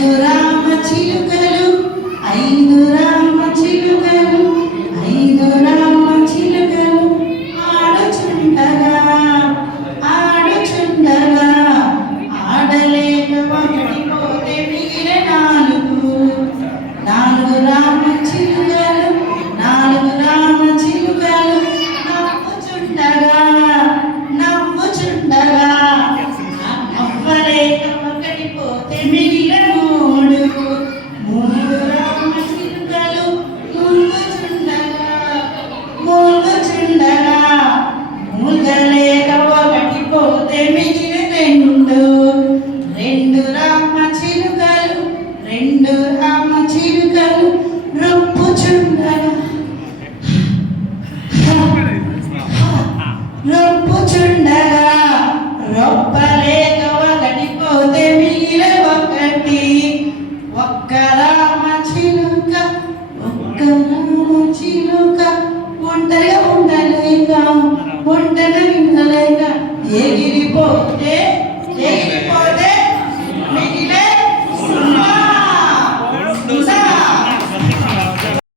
నాలుగు రామ చిలుకలు నాలుగు. రామ రెండు ఆమె చిరుకలు రొప్పుచుండగా. రొప్పుచుండగా. రొప్పలేక ఒకటి పోతే ఒకటి ఒక్క రామ చిలుక ఒక్క రామ చిలుక. ఒంటరిగా ఉండలేక ఒంటరి